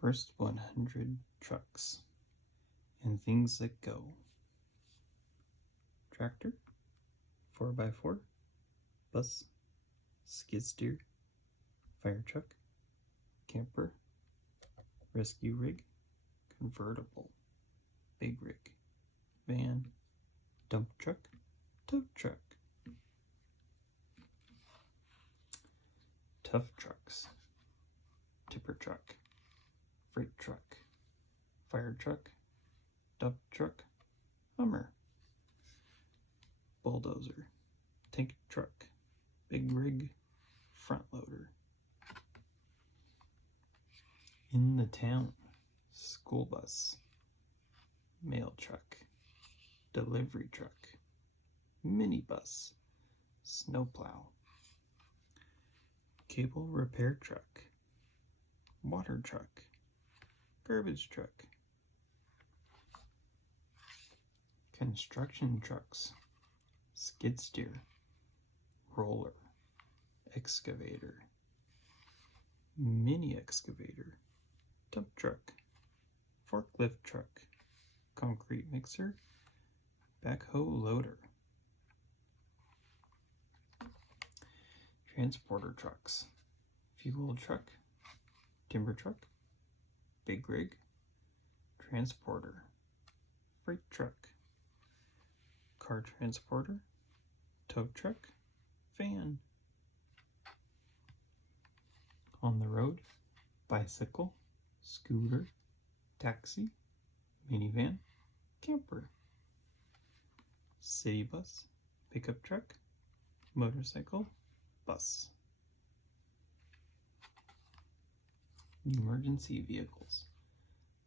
First 100 trucks and things that go. Tractor, 4x4, bus, skid steer, fire truck, camper, rescue rig, convertible, big rig, van, dump truck, tow truck. Tough trucks, tipper truck, freight truck, fire truck, dump truck, Hummer, bulldozer, tank truck, big rig, front loader. In the town, school bus, mail truck, delivery truck, minibus, snowplow, cable repair truck, water truck, garbage truck, construction trucks, skid steer, roller, excavator, mini excavator, dump truck, forklift truck, concrete mixer, backhoe loader. Transporter trucks, fuel truck, timber truck, big rig, transporter, freight truck, car transporter, tow truck, van. On the road, bicycle, scooter, taxi, minivan, camper, city bus, pickup truck, motorcycle, bus. Emergency vehicles,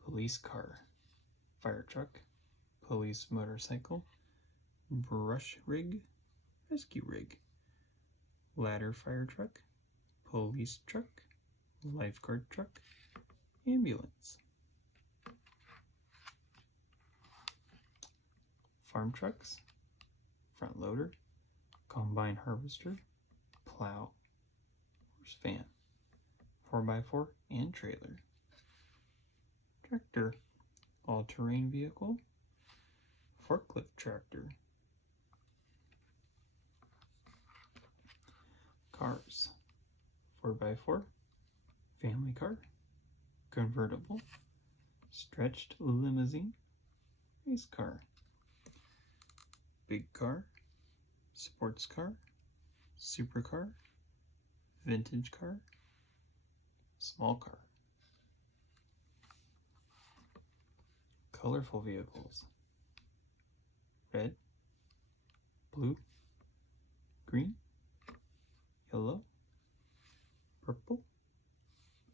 police car, fire truck, police motorcycle, brush rig, rescue rig, ladder fire truck, police truck, lifeguard truck, ambulance. Farm trucks, front loader, combine harvester, plow, horse van, 4x4 and trailer. Tractor, all-terrain vehicle, forklift tractor. Cars, 4x4, family car, convertible, stretched limousine, race car, big car, sports car, supercar, vintage car, small car. Colorful vehicles, red, blue, green, yellow, purple,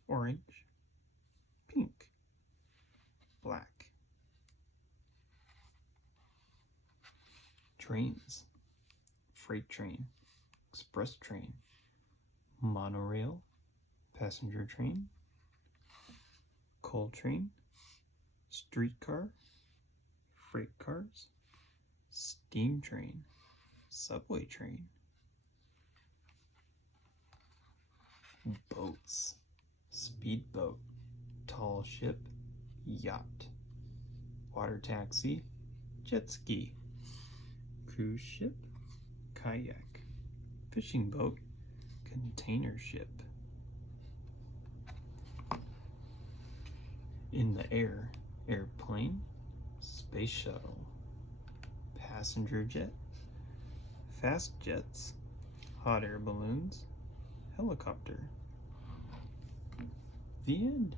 orange, pink, black. Trains, freight train, express train, monorail, passenger train, coal train, streetcar, freight cars, steam train, subway train. Boats, speedboat, tall ship, yacht, water taxi, jet ski, cruise ship, kayak, fishing boat, container ship. In the air, airplane, space shuttle, passenger jet, fast jets, hot air balloons, helicopter. The end.